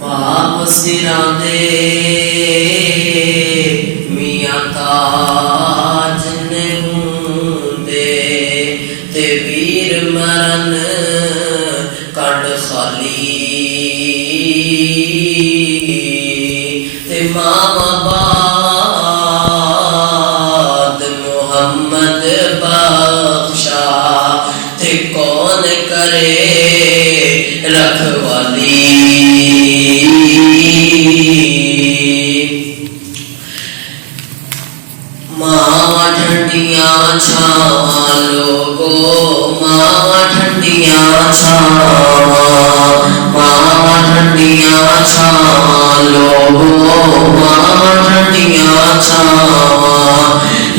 पाप सिरां दे मियां ताज ने हुंदे ते वीर मरन कड खाली ते मामा बाद मुहम्मद बख्शा ते कौन करे रखवाली। मावा ठंडियां छावां लोगो मावा ठंडियां छावां मावा ठंडियां छावां लोगो मावा ठंडियां छावां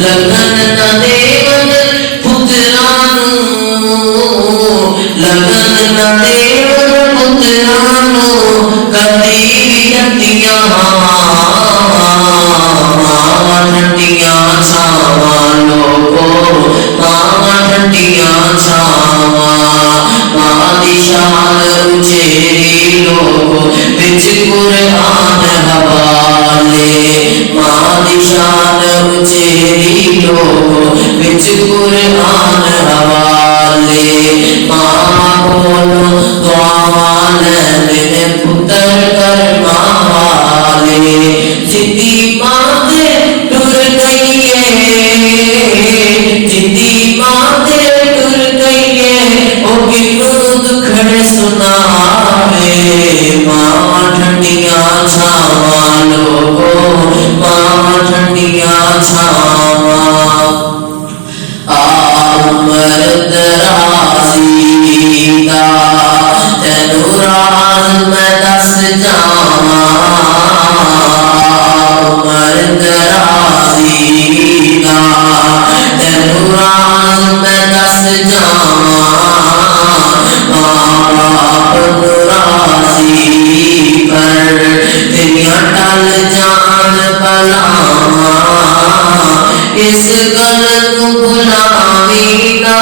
लगन न देवन पुत्रां नूं लगन न देवन पुत्रां नूं कदी जंदियां छावां लोगो मावा ठंडियां छावां मां दी शान उचेरी लोगो बिच कुरआन हवाले मां दी शान उचेरी लोगो बिच कुरआन हवाले मां बोलो दुआवां लैंदे पुत्र कर्मा वाले जिंदी मां दे टुर गईए जिंदी मां दे टुर गईए ओ किनू दुखड़ सुनावे मां ठंडियां छावां लोगो मां ठंडियां छावां उमर दराज़ी दा तैनू राज़ मैं दस जावां उमर दराज़ी दा तैनू राज़ मैं दस जावां मां बाप नू राज़ी कर तेरियां टल जान भलावां इस गल नू भुलावी ना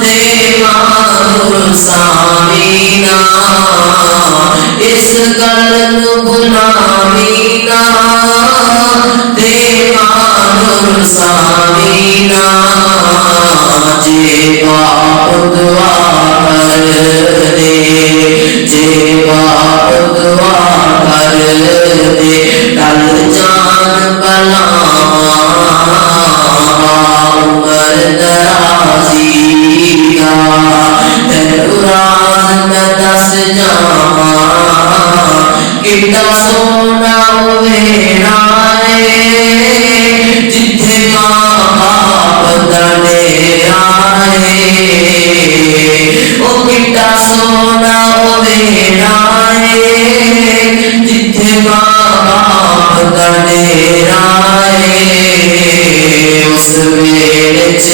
ते मां रुसावी ना इस गल नू भुलावी ना ते मां रुसावी ना जे बाप दुआ कर दे जे बाप दुआ कर दे टल जान भलावां उमर दराज़ी दा तैनू राज़ मैं दस जावां किड्डा सोहना वेड़ा है जिथे मां बाप दा डेरा है ओ किड्डा सोहना वेड़ा है जिथे मां बाप दा डेरा है उस वेड़े च